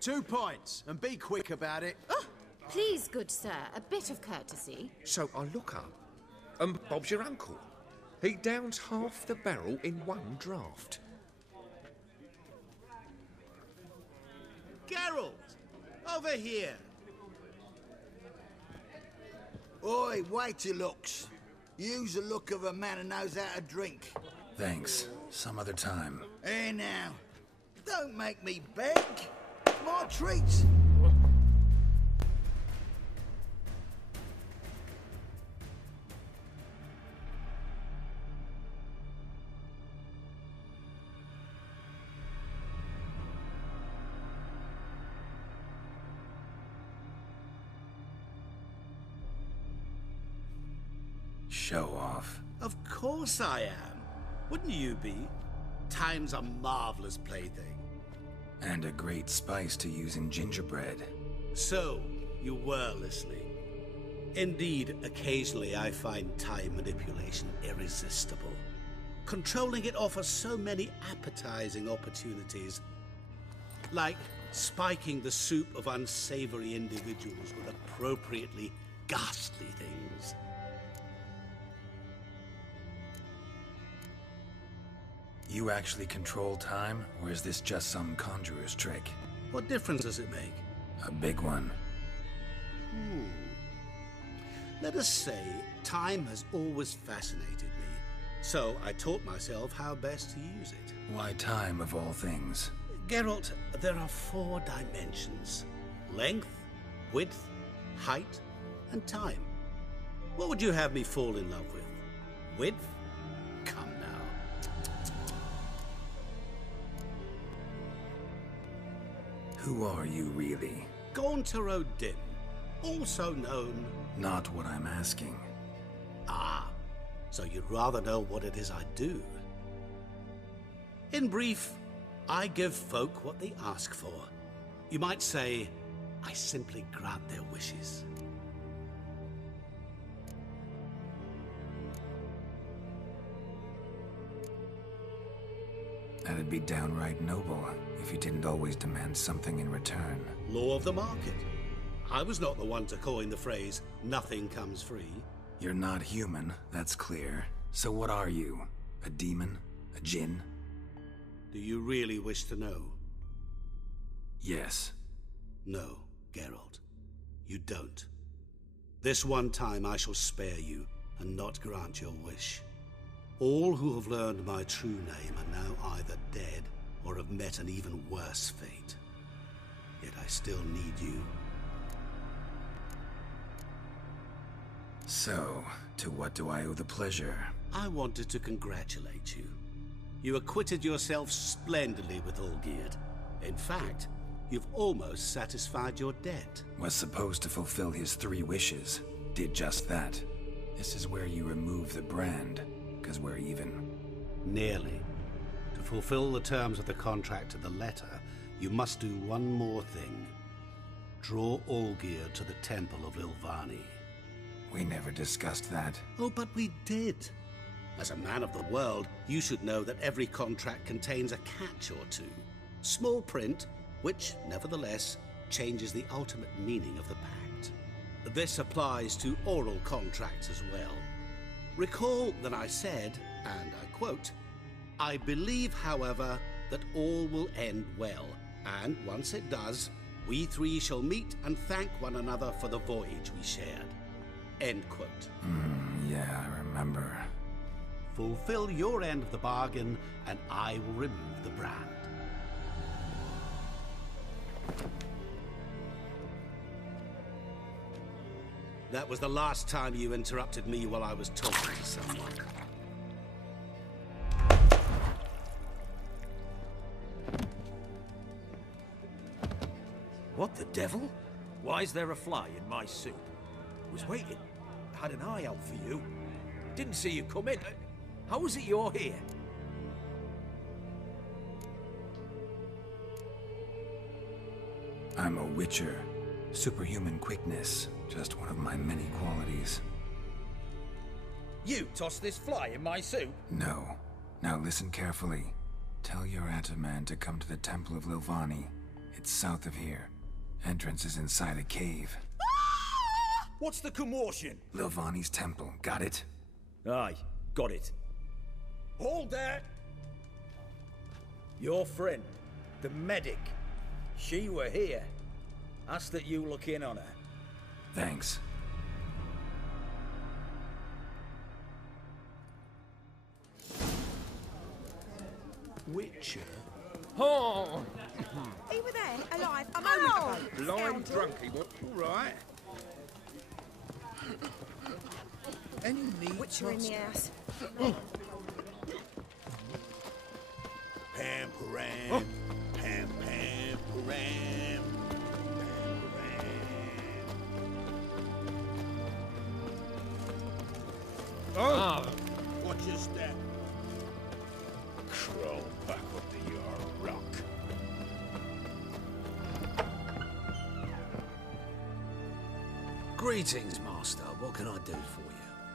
2 pints, and be quick about it. Oh, please, good sir, a bit of courtesy. So I look up, and Bob's your uncle. He downs half the barrel in one draught. Geralt! Over here! Oi, wait your looks. Use the look of a man who knows how to drink. Thanks. Some other time. Hey now, don't make me beg. My treat. Show off. Of course I am. Wouldn't you be? Time's a marvelous plaything. And a great spice to use in gingerbread. So, you were listening. Indeed, occasionally I find time manipulation irresistible. Controlling it offers so many appetizing opportunities. Like spiking the soup of unsavory individuals with appropriately ghastly things. You actually control time, or is this just some conjurer's trick? What difference does it make? A big one. Let us say, time has always fascinated me. So I taught myself how best to use it. Why time, of all things? Geralt, there are 4 dimensions. Length, width, height, and time. What would you have me fall in love with? Width? Come now. Who are you, really? Gaunter O'Dim, also known... Not what I'm asking. Ah, so you'd rather know what it is I do. In brief, I give folk what they ask for. You might say, I simply grant their wishes. That'd be downright noble, if you didn't always demand something in return. Law of the market. I was not the one to coin the phrase, nothing comes free. You're not human, that's clear. So what are you? A demon? A djinn? Do you really wish to know? Yes. No, Geralt. You don't. This one time I shall spare you and not grant your wish. All who have learned my true name are now either dead or have met an even worse fate. Yet I still need you. So, to what do I owe the pleasure? I wanted to congratulate you. You acquitted yourself splendidly with Olgierd. In fact, you've almost satisfied your debt. Was supposed to fulfill his 3 wishes. Did just that. This is where you remove the brand, because we're even. Nearly. To fulfill the terms of the contract to the letter, you must do one more thing. Draw Olgierd to the Temple of Lilvani. We never discussed that. Oh, but we did. As a man of the world, you should know that every contract contains a catch or two. Small print, which, nevertheless, changes the ultimate meaning of the pact. This applies to oral contracts as well. Recall that I said, and I quote, I believe, however, that all will end well, and once it does, we 3 shall meet and thank one another for the voyage we shared. End quote. Yeah, I remember. Fulfill your end of the bargain, and I will remove the brand. That was the last time you interrupted me while I was talking to someone. What the devil? Why is there a fly in my soup? Was waiting. Had an eye out for you. Didn't see you come in. How is it you're here? I'm a witcher. Superhuman quickness. Just one of my many qualities. You tossed this fly in my soup? No. Now listen carefully. Tell your Ataman to come to the Temple of Lilvani. It's south of here. Entrance is inside a cave. What's the commotion? Lilvani's temple. Got it? Aye, got it. Hold there! Your friend, the medic, she were here. Ask that you look in on her. Thanks. Witcher? Oh! He were there, alive, a moment ago. Blind drunk, he was. All right. Any need? Witcher in the house. Pam param, pam pam param, pam param. Oh! Watch your step. Crawl back up to your rock. Greetings, Master. What can I do for you?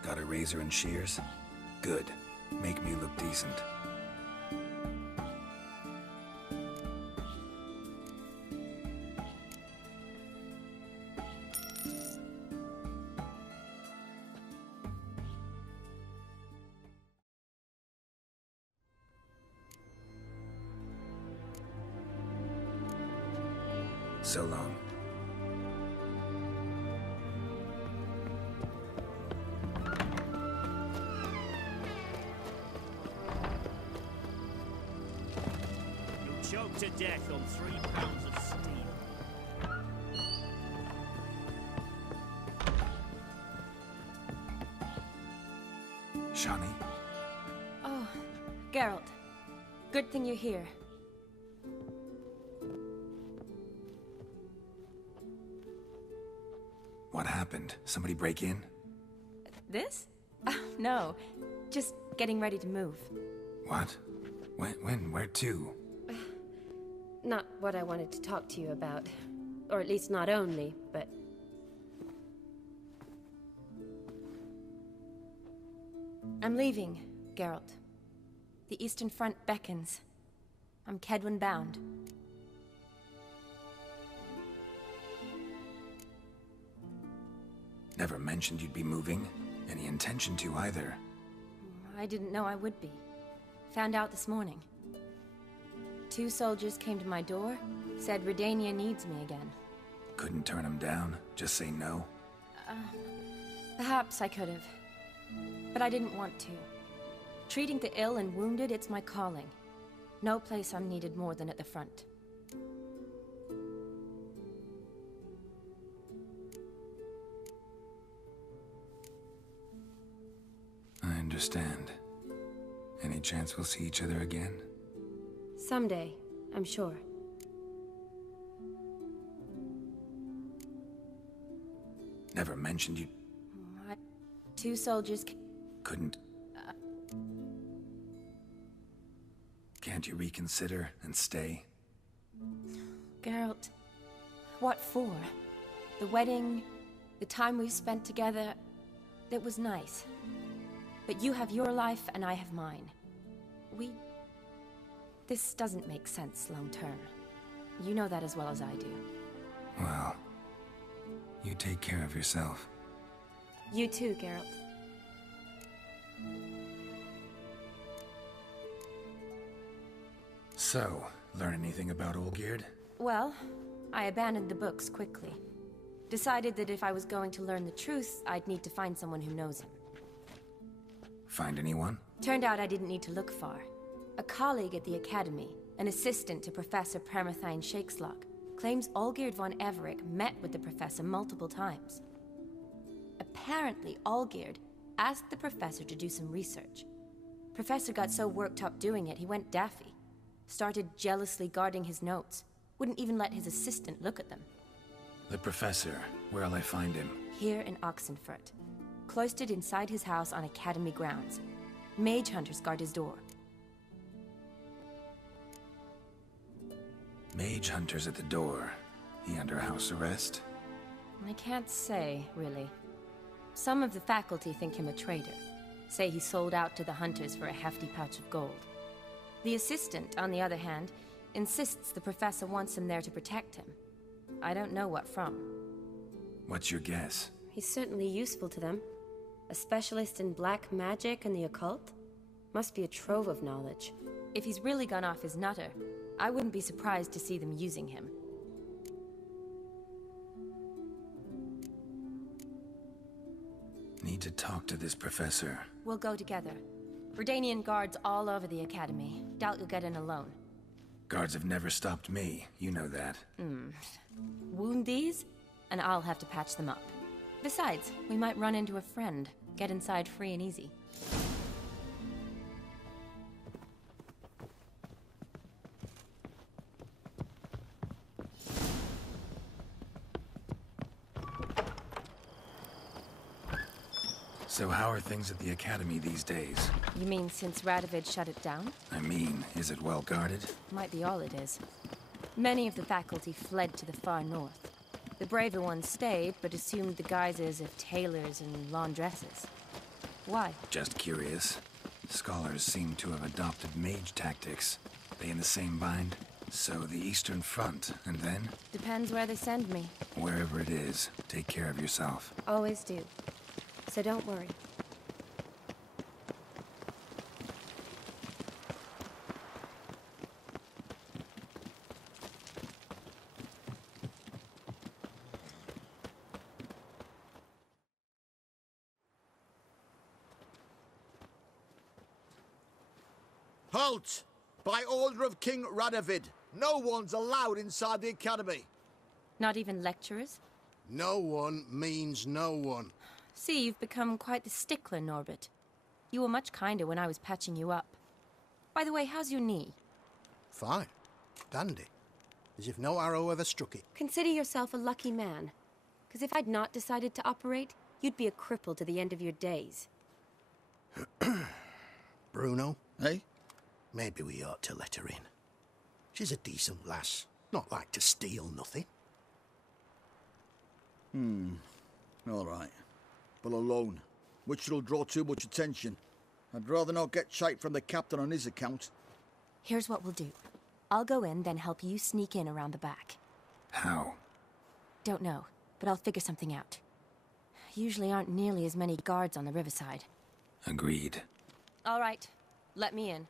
Got a razor and shears? Good. Make me look decent. So long. You'll choke to death on 3 pounds of steel. Shani? Oh, Geralt. Good thing you're here. What happened? Somebody break in? This? No. Just getting ready to move. What? When? Where to? Not what I wanted to talk to you about. Or at least not only, but... I'm leaving, Geralt. The Eastern Front beckons. I'm Kedwen bound. Never mentioned you'd be moving. Any intention to either. I didn't know I would be. Found out this morning. 2 soldiers came to my door, said Redania needs me again. Couldn't turn him down? Just say no? Perhaps I could have. But I didn't want to. Treating the ill and wounded, it's my calling. No place I'm needed more than at the front. I understand. Any chance we'll see each other again? Someday, I'm sure. Never mentioned you... 2 soldiers... Couldn't... Can't you reconsider and stay? Geralt, what for? The wedding, the time we've spent together, it was nice. But you have your life and I have mine. This doesn't make sense long term. You know that as well as I do. Well, you take care of yourself. You too, Geralt. So, learn anything about Olgierd? Well, I abandoned the books quickly. Decided that if I was going to learn the truth, I'd need to find someone who knows him. Find anyone? Turned out I didn't need to look far. A colleague at the Academy, an assistant to Professor Permathine Shakeslock, claims Olgierd von Everec met with the professor multiple times. Apparently, Olgierd asked the professor to do some research. Professor got so worked up doing it, he went daffy. Started jealously guarding his notes. Wouldn't even let his assistant look at them. The professor. Where'll I find him? Here in Oxenfurt. Cloistered inside his house on Academy grounds. Mage hunters guard his door. Mage hunters at the door. He under house arrest? I can't say, really. Some of the faculty think him a traitor. Say he sold out to the hunters for a hefty pouch of gold. The assistant, on the other hand, Insists the professor wants him there to protect him. I don't know what from. What's your guess? He's certainly useful to them. A specialist in black magic and the occult? Must be a trove of knowledge. If he's really gone off his nutter, I wouldn't be surprised to see them using him. Need to talk to this professor. We'll go together. Redanian guards all over the academy. Doubt you'll get in alone. Guards have never stopped me, you know that. Wound these, and I'll have to patch them up. Besides, we might run into a friend. Get inside free and easy. So how are things at the Academy these days? You mean since Radovid shut it down? I mean, is it well guarded? Might be all it is. Many of the faculty fled to the far north. The braver ones stayed, but assumed the guises of tailors and laundresses. Why? Just curious. Scholars seem to have adopted mage tactics. They in the same bind? So the Eastern Front, and then? Depends where they send me. Wherever it is, take care of yourself. Always do. So don't worry. Halt! By order of King Radovid, no one's allowed inside the Academy. Not even lecturers? No one means no one. See, you've become quite the stickler, Norbert. You were much kinder when I was patching you up. By the way, how's your knee? Fine. Dandy. As if no arrow ever struck it. Consider yourself a lucky man. Because if I'd not decided to operate, you'd be a cripple to the end of your days. Bruno, eh? Maybe we ought to let her in. She's a decent lass. Not like to steal nothing. All right. But alone, which will draw too much attention. I'd rather not get shite from the captain on his account. Here's what we'll do. I'll go in, then help you sneak in around the back. How? Don't know, but I'll figure something out. Usually aren't nearly as many guards on the riverside. Agreed. All right, let me in.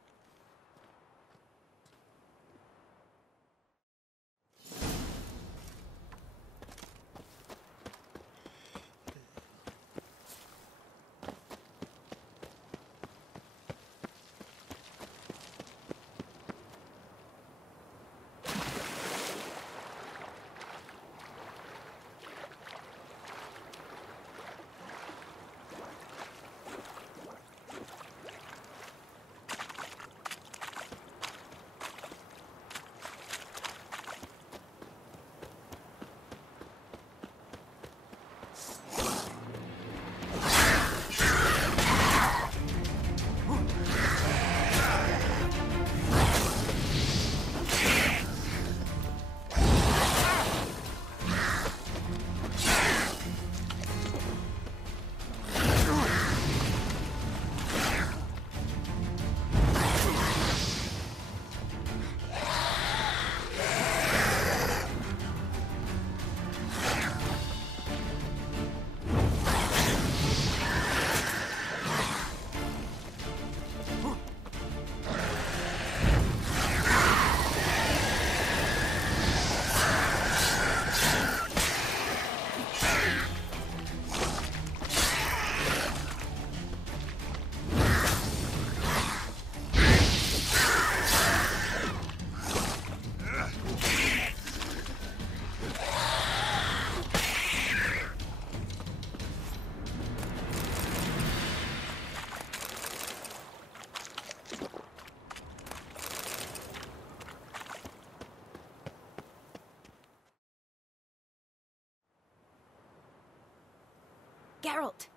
Geralt!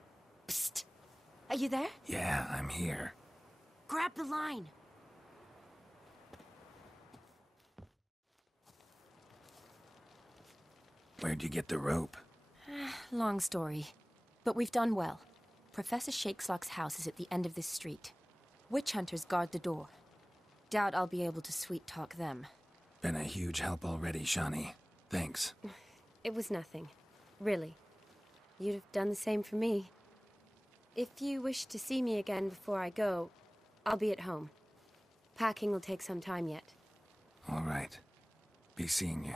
Psst! Are you there? Yeah, I'm here. Grab the line! Where'd you get the rope? Long story. But we've done well. Professor Shakeslock's house is at the end of this street. Witch hunters guard the door. Doubt I'll be able to sweet-talk them. Been a huge help already, Shani. Thanks. It was nothing. Really. You'd have done the same for me. If you wish to see me again before I go, I'll be at home. Packing will take some time yet. All right. Be seeing you.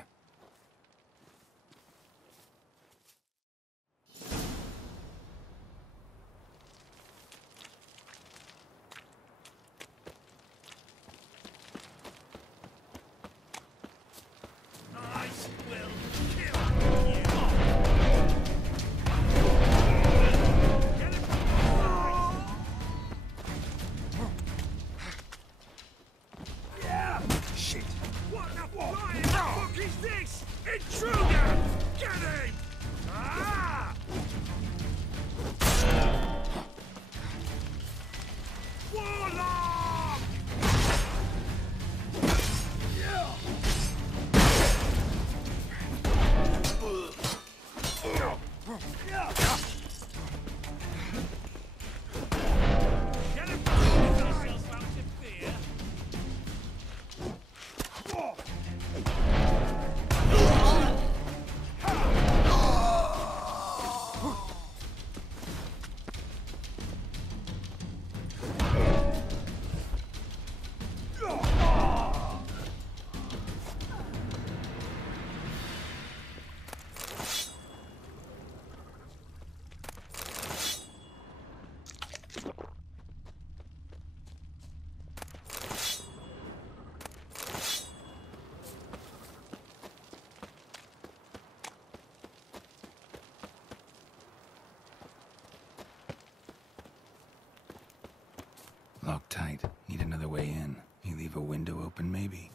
Locked tight. Need another way in. You leave a window open, maybe?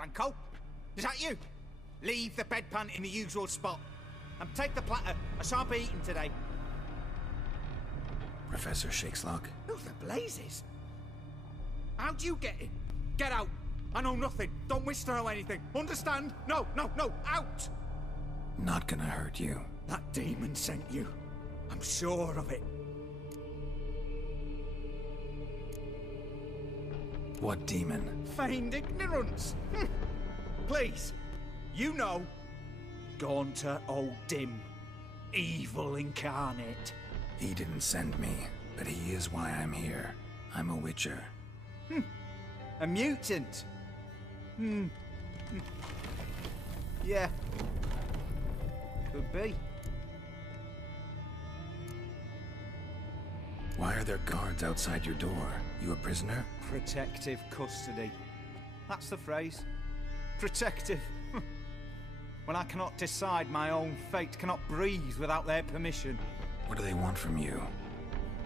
Franco? Is that you? Leave the bedpan in the usual spot. And take the platter. I shan't be eating today. Professor Shakeslock? Who the blazes? How'd you get in? Get out. I know nothing. Don't wish to know anything. Understand? No, no, no. Out! Not gonna hurt you. That demon sent you. I'm sure of it. What demon? Feigned ignorance. Please, you know. Gaunter O'Dim. Evil incarnate. He didn't send me, but he is why I'm here. I'm a witcher. A mutant. Yeah. Could be. Why are there guards outside your door? You a prisoner? Protective custody. That's the phrase. Protective. When I cannot decide my own fate, cannot breathe without their permission. What do they want from you?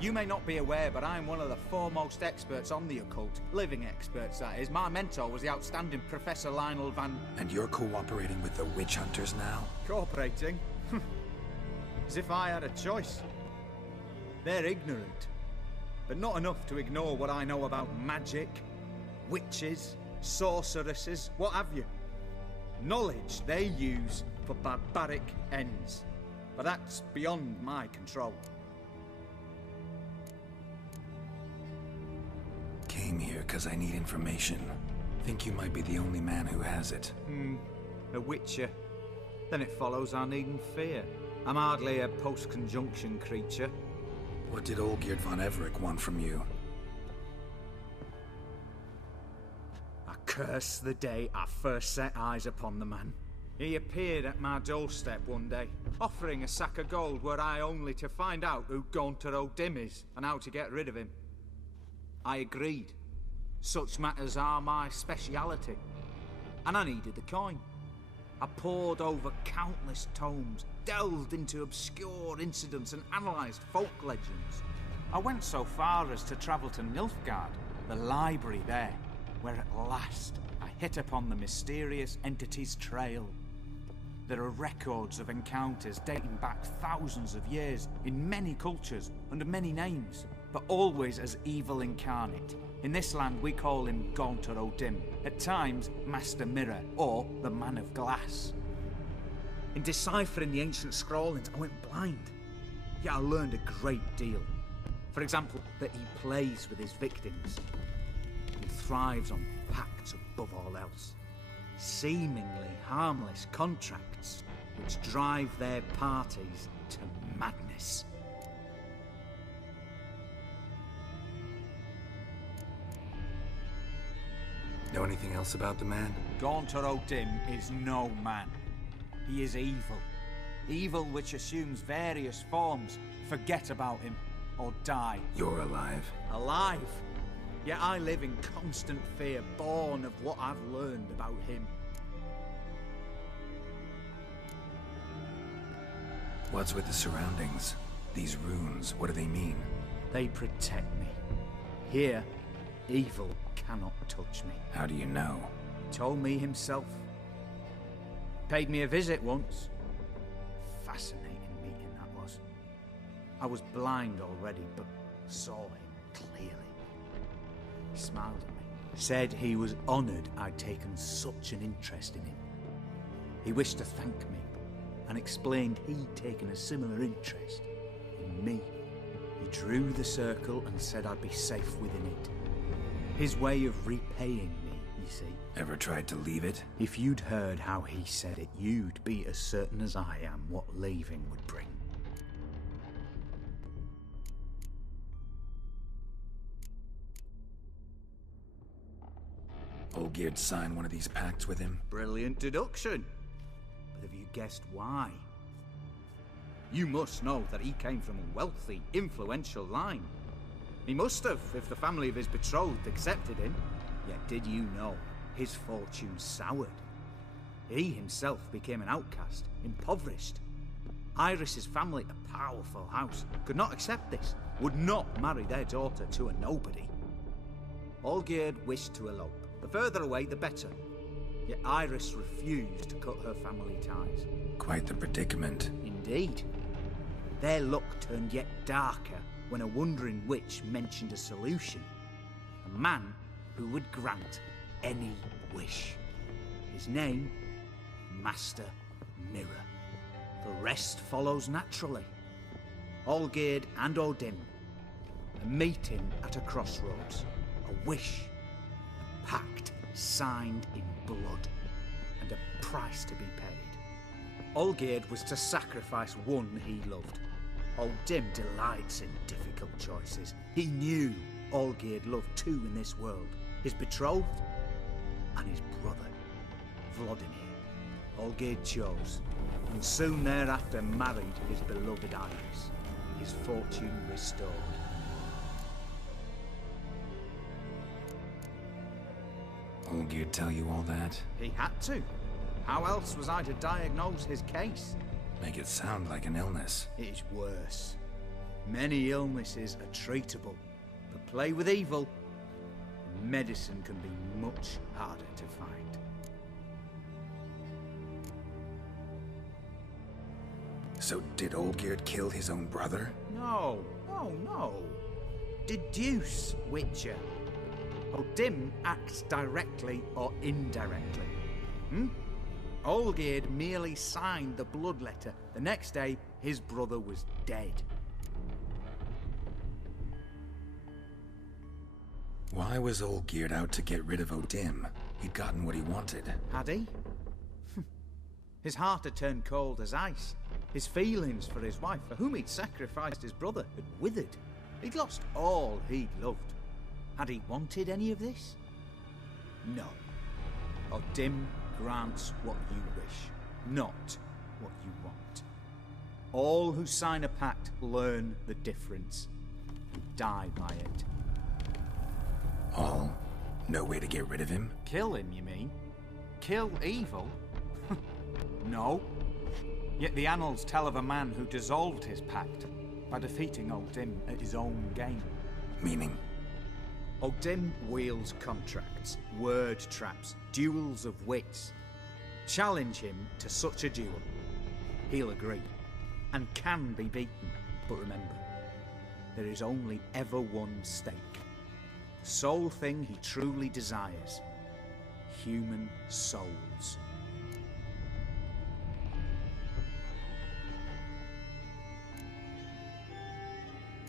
You may not be aware, but I'm one of the foremost experts on the occult. Living experts, that is. My mentor was the outstanding Professor Lionel Van... And you're cooperating with the witch hunters now? Cooperating? As if I had a choice. They're ignorant, but not enough to ignore what I know about magic, witches, sorceresses, what have you. Knowledge they use for barbaric ends. But that's beyond my control. Came here because I need information. Think you might be the only man who has it. A witcher. then it follows I needn't fear. I'm hardly a post-conjunction creature. What did Olgierd von Everec want from you? I curse the day I first set eyes upon the man. He appeared at my doorstep one day, offering a sack of gold were I only to find out who Gaunter O'Dim is and how to get rid of him. I agreed. Such matters are my speciality. And I needed the coin. I pored over countless tomes, delved into obscure incidents and analysed folk legends. I went so far as to travel to Nilfgaard, the library there, where at last I hit upon the mysterious entity's trail. There are records of encounters dating back thousands of years in many cultures under many names, but always as evil incarnate. In this land we call him Gaunter O'Dim, at times Master Mirror or the Man of Glass. In deciphering the ancient scrawlings I went blind, yet I learned a great deal. For example, that he plays with his victims. He thrives on pacts above all else. Seemingly harmless contracts which drive their parties to madness. Know anything else about the man? Gaunter O'Dim is no man. He is evil. Evil which assumes various forms. Forget about him, or die. You're alive. Alive? Yet I live in constant fear, born of what I've learned about him. What's with the surroundings? These runes, what do they mean? They protect me. Here, evil cannot touch me. How do you know? He told me himself. Paid me a visit once. Fascinating meeting that was. I was blind already, but saw him clearly. He smiled at me. Said he was honoured I'd taken such an interest in him. He wished to thank me, and explained he'd taken a similar interest in me. He drew the circle and said I'd be safe within it. His way of repaying me, you see. Ever tried to leave it? If you'd heard how he said it, you'd be as certain as I am what leaving would bring. Olgierd signed one of these pacts with him? Brilliant deduction. But have you guessed why? You must know that he came from a wealthy, influential line. He must have, if the family of his betrothed accepted him. Yet did you know his fortune soured? He himself became an outcast, impoverished. Iris's family, a powerful house, could not accept this, would not marry their daughter to a nobody. Olgierd wished to elope. The further away, the better. Yet Iris refused to cut her family ties. Quite the predicament. Indeed. Their luck turned yet darker when a wandering witch mentioned a solution. A man who would grant any wish. His name, Master Mirror. The rest follows naturally. Olgierd and O'Dim. A meeting at a crossroads. A wish. A pact signed in blood. And a price to be paid. Olgierd was to sacrifice one he loved. O'Dim delights in difficult choices. He knew Olgierd loved two in this world. His betrothed and his brother, Vladimir. Olgierd chose, and soon thereafter married his beloved Iris, his fortune restored. Olgierd tell you all that? He had to. How else was I to diagnose his case? Make it sound like an illness. It is worse. Many illnesses are treatable, but play with evil, medicine can be much harder to find. So did Olgierd kill his own brother? No. Deduce, Witcher. O'Dim acts directly or indirectly. Olgierd merely signed the blood letter. The next day, his brother was dead. Why was Olgierd out to get rid of O'Dim? He'd gotten what he wanted. Had he? His heart had turned cold as ice. His feelings for his wife, for whom he'd sacrificed his brother, had withered. He'd lost all he'd loved. Had he wanted any of this? No. O'Dim grants what you wish, not what you want. All who sign a pact learn the difference and die by it. All? No way to get rid of him? Kill him, you mean? Kill evil? No. Yet the annals tell of a man who dissolved his pact by defeating O'Dim at his own game. Meaning? O'Dim wields contracts, word traps, duels of wits. Challenge him to such a duel. He'll agree, and can be beaten. But remember, there is only ever one stake. The sole thing he truly desires. Human souls.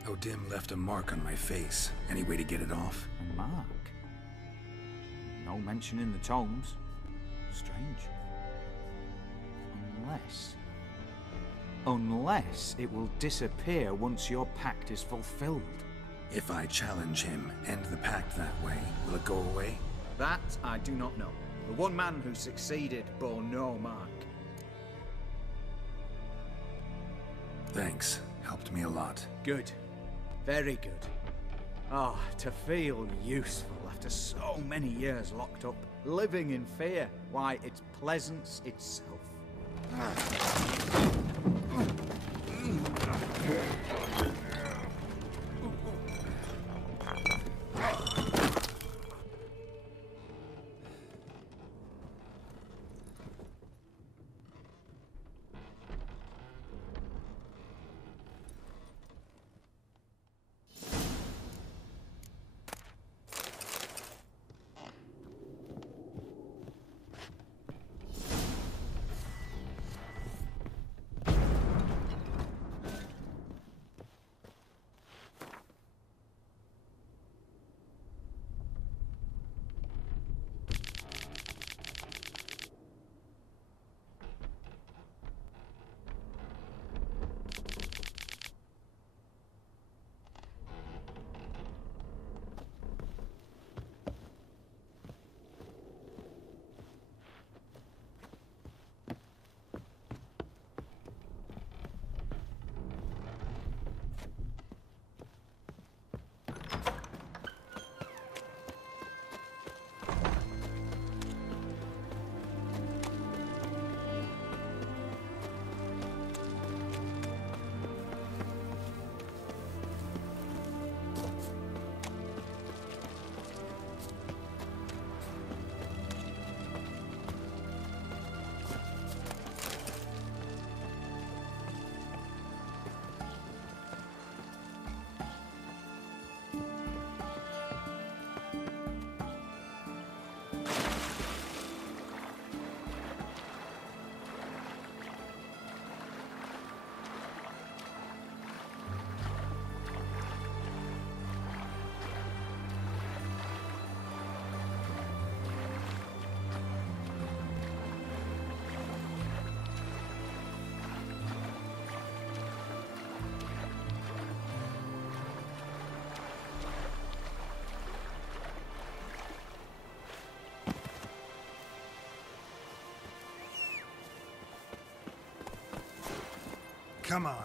O'Dim left a mark on my face. Any way to get it off? A mark? No mention in the tomes. Strange. Unless it will disappear once your pact is fulfilled. If I challenge him, end the pact that way, will it go away? That I do not know. The one man who succeeded bore no mark. Thanks. Helped me a lot. Good. Very good. Ah, to feel useful after so many years locked up, living in fear. Why, it's pleasance itself. Come on.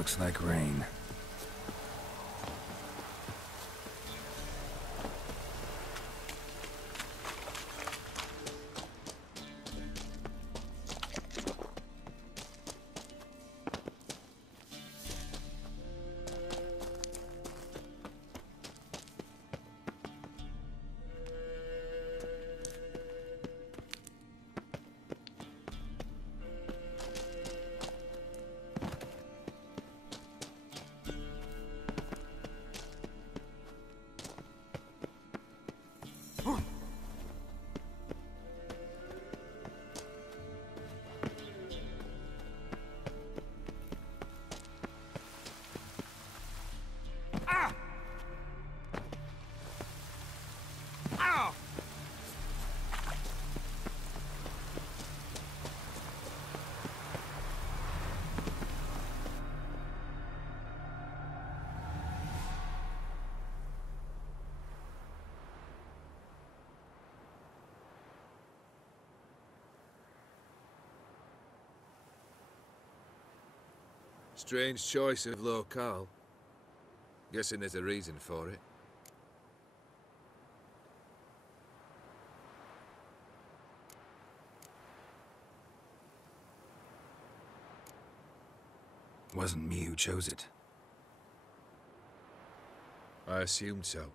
Looks like rain. Strange choice of locale. Guessing there's a reason for it. Wasn't me who chose it. I assumed so.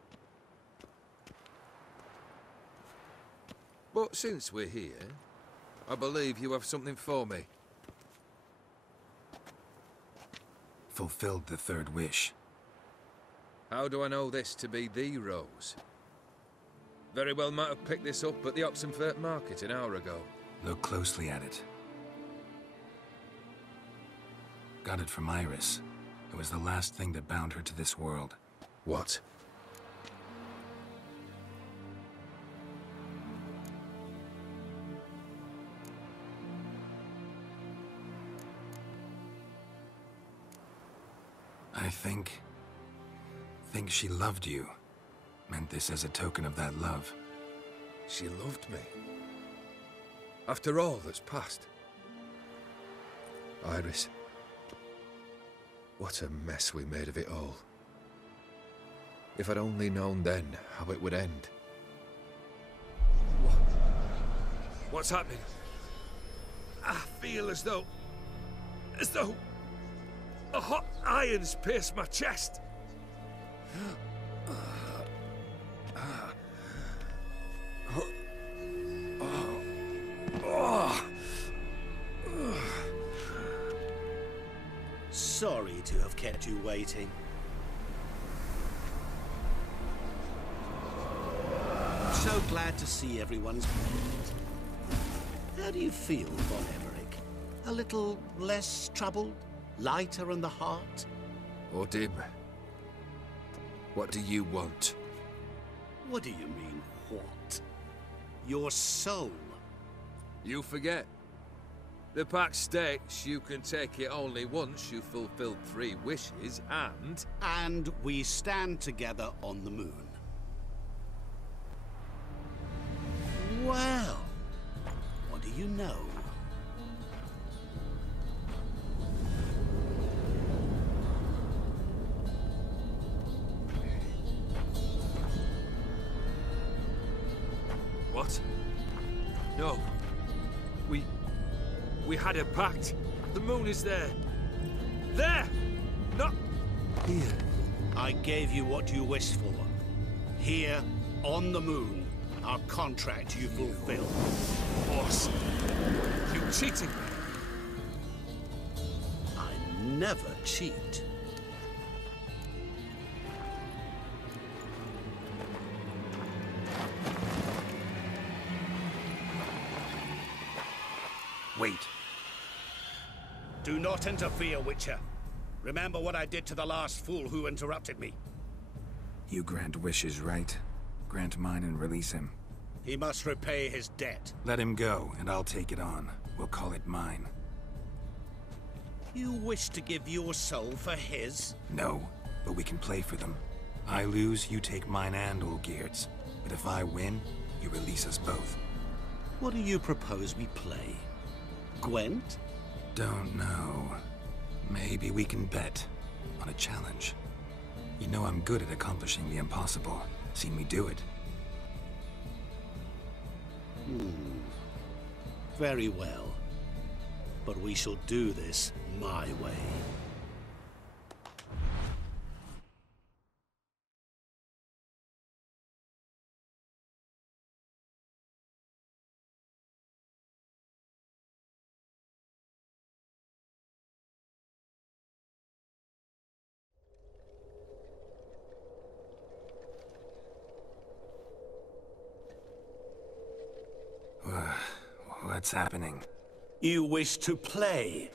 But since we're here, I believe you have something for me. Fulfilled the third wish. How do I know this to be the rose? Very well might have picked this up at the Oxenfurt market an hour ago. Look closely at it. Got it from Iris. It was the last thing that bound her to this world. What? I think she loved you. Meant this as a token of that love. She loved me. After all that's passed. Iris. What a mess we made of it all. If I'd only known then how it would end. What's happening? I feel as though a hot iron's pierced my chest. Sorry to have kept you waiting. So glad to see everyone's made. How do you feel, Von Emmerich? A little less troubled? Lighter in the heart? Odim, what do you want? What do you mean, what? Your soul. You forget. The pact states you can take it only once you fulfill 3 wishes, and... And we stand together on the moon. Well, what do you know? What? No. We had a pact. The moon is there. There! Not here. I gave you what you wished for. Here, on the moon, our contract you fulfilled. Boss, you cheated me. I never cheat. Wait. Do not interfere, Witcher. Remember what I did to the last fool who interrupted me. You grant wishes, right? Grant mine and release him. He must repay his debt. Let him go, and I'll take it on. We'll call it mine. You wish to give your soul for his? No, but we can play for them. I lose, you take mine and Olgierd's. But if I win, you release us both. What do you propose we play? Gwent? Don't know. Maybe we can bet on a challenge. You know I'm good at accomplishing the impossible. Seen me do it. Very well. But we shall do this my way. What's happening? You wish to play,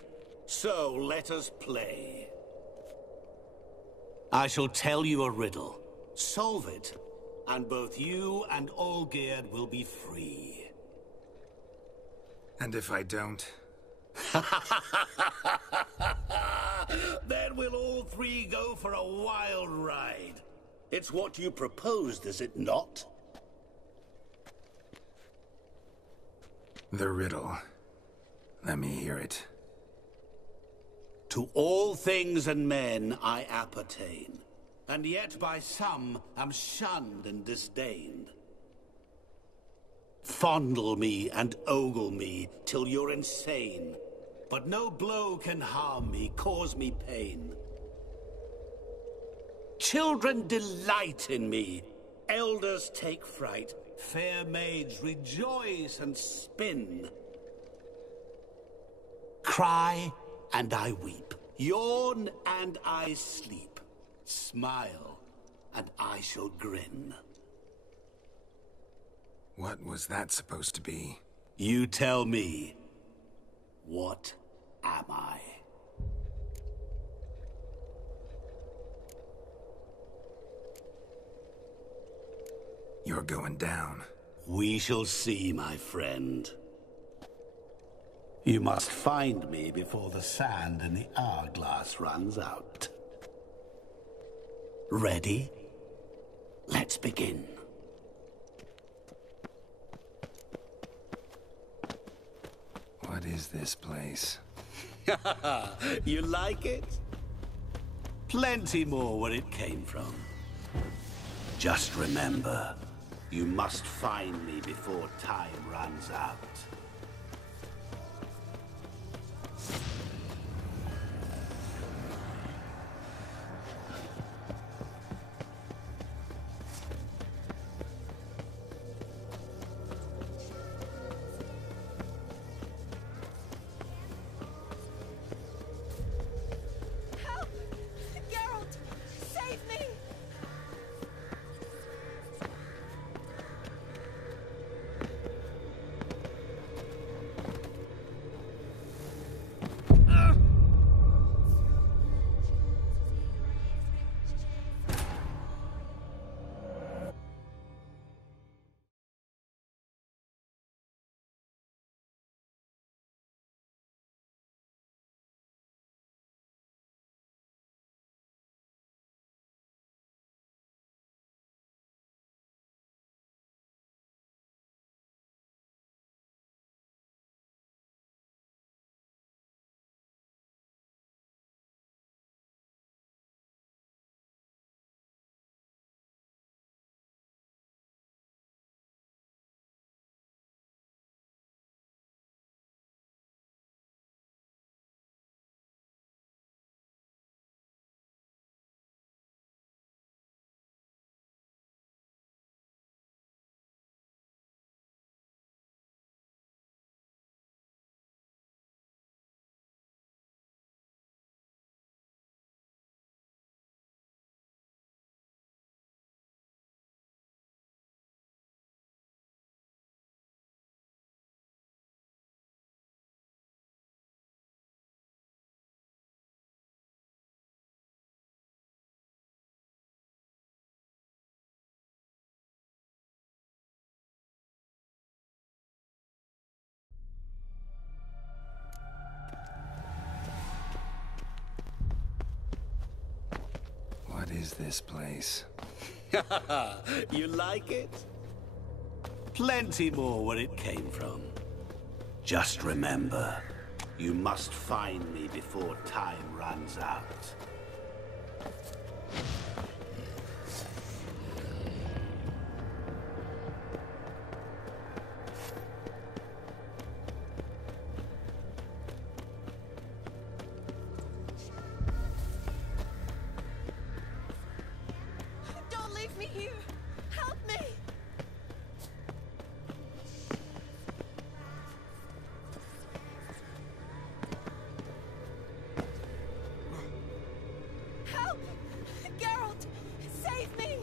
so let us play. I shall tell you a riddle. Solve it, and both you and Olgierd will be free. And if I don't? Then we'll all three go for a wild ride. It's what you proposed, is it not? The riddle. Let me hear it. To all things and men I appertain, and yet by some am shunned and disdained. Fondle me and ogle me till you're insane, but no blow can harm me, cause me pain. Children delight in me, elders take fright, fair maids rejoice and spin. Cry and I weep, yawn and I sleep, smile and I shall grin. What was that supposed to be? You tell me. What am I? You're going down. We shall see, my friend. You must find me before the sand in the hourglass runs out. Ready? Let's begin. What is this place? You like it? Plenty more where it came from. Just remember, you must find me before time runs out. What is this place? You like it? Plenty more where it came from. Just remember, You must find me before time runs out. Don't leave me here! Help me! Help! Geralt! Save me!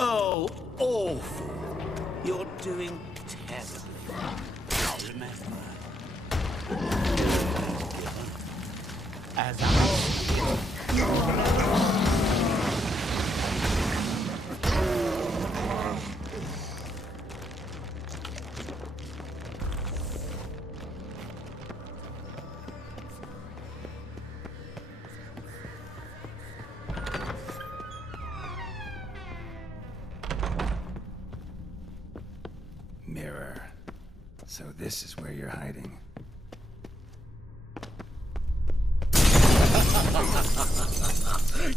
Oh, awful. You're doing terribly. Now remember. As Mirror. So this is where you're hiding.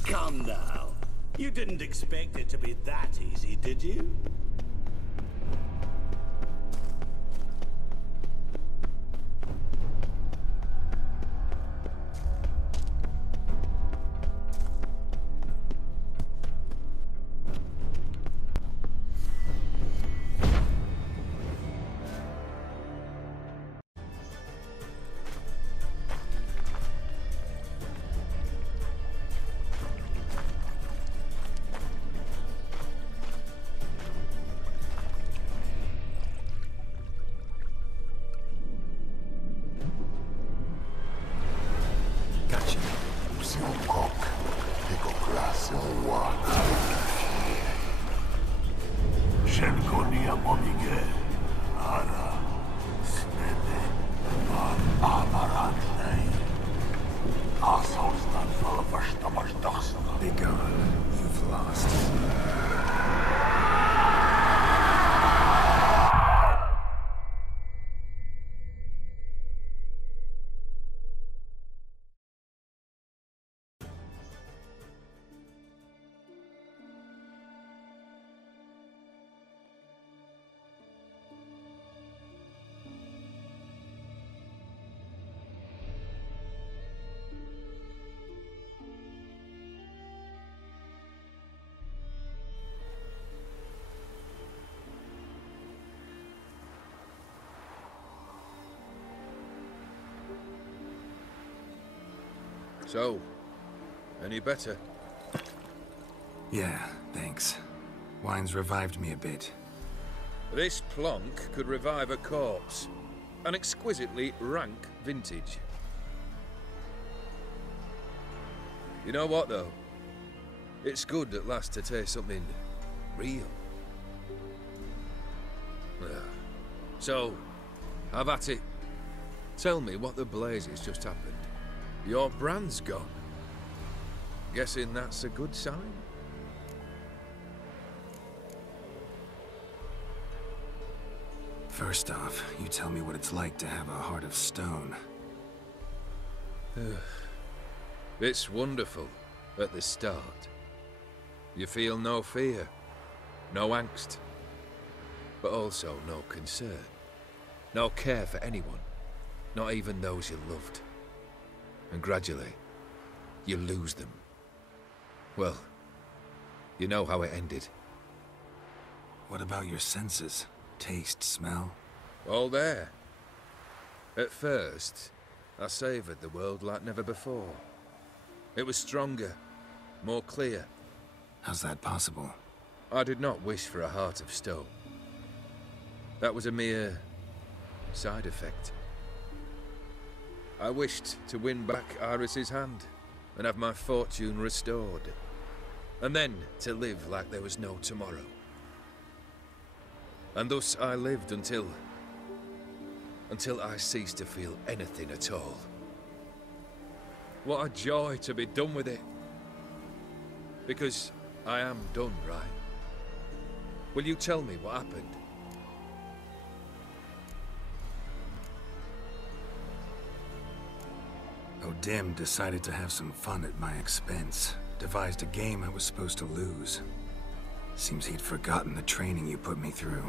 Come now. You didn't expect it to be that easy, did you? Be gone. You've lost. So, any better? Yeah, thanks. Wine's revived me a bit. This plonk could revive a corpse. An exquisitely rank vintage. You know what, though? It's good at last to taste something real. So, have at it. Tell me what the blazes just happened. Your brand's gone. Guessing that's a good sign? First off, you tell me what it's like to have a heart of stone. It's wonderful at the start. You feel no fear, no angst, but also no concern. No care for anyone, not even those you loved. And gradually, you lose them. Well, you know how it ended. What about your senses? Taste, smell? All there. At first, I savoured the world like never before. It was stronger, more clear. How's that possible? I did not wish for a heart of stone. That was a mere side effect. I wished to win back Iris's hand, and have my fortune restored. And then to live like there was no tomorrow. And thus I lived until I ceased to feel anything at all. What a joy to be done with it. Because I am done, right? Will you tell me what happened? O'Dim decided to have some fun at my expense. Devised a game I was supposed to lose. Seems he'd forgotten the training you put me through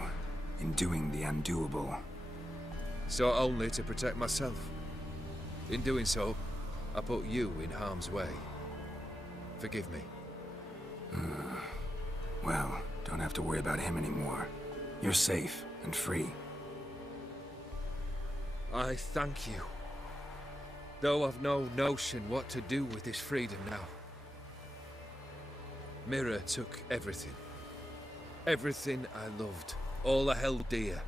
in doing the undoable. So only to protect myself. In doing so, I put you in harm's way. Forgive me. Well, don't have to worry about him anymore. You're safe and free. I thank you. Though I've no notion what to do with this freedom now. Mira took everything. Everything I loved. All I held dear.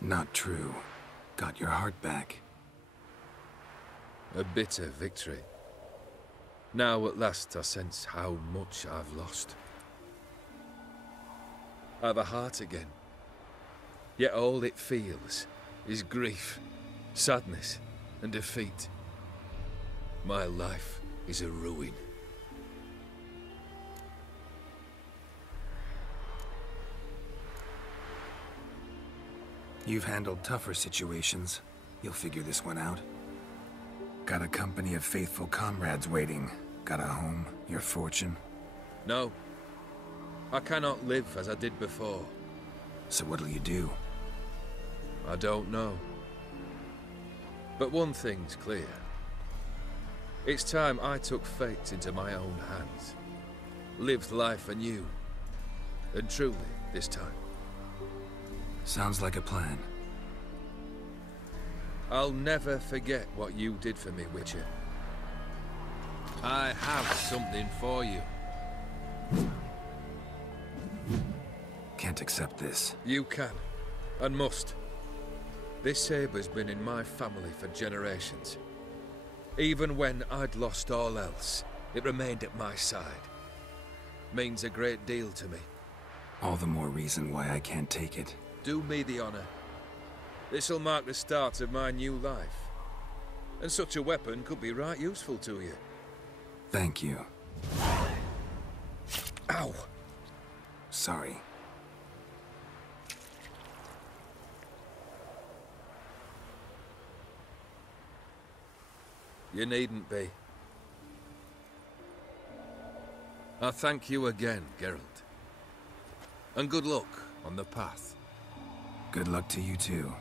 Not true. Got your heart back. A bitter victory. Now at last I sense how much I've lost. I've a heart again. Yet all it feels is grief, sadness, and defeat. My life is a ruin. You've handled tougher situations. You'll figure this one out. Got a company of faithful comrades waiting. Got a home, your fortune. No. I cannot live as I did before. So what'll you do? I don't know. But one thing's clear. It's time I took fate into my own hands. Lived life anew. And truly, this time. Sounds like a plan. I'll never forget what you did for me, Witcher. I have something for you. Can't accept this. You can, and must. This sabre's been in my family for generations. Even when I'd lost all else, it remained at my side. Means a great deal to me. All the more reason why I can't take it. Do me the honor. This'll mark the start of my new life. And such a weapon could be right useful to you. Thank you. Ow! Sorry. You needn't be. I thank you again, Geralt. And good luck on the path. Good luck to you too.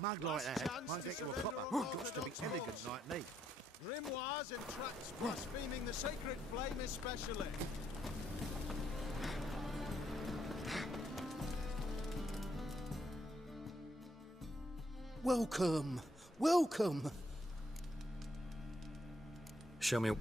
Mug like that won't get you a copper. Got to be elegant like me. Grimoires and tracts blaspheming the sacred flame especially. Welcome, welcome. Show me.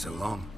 So long.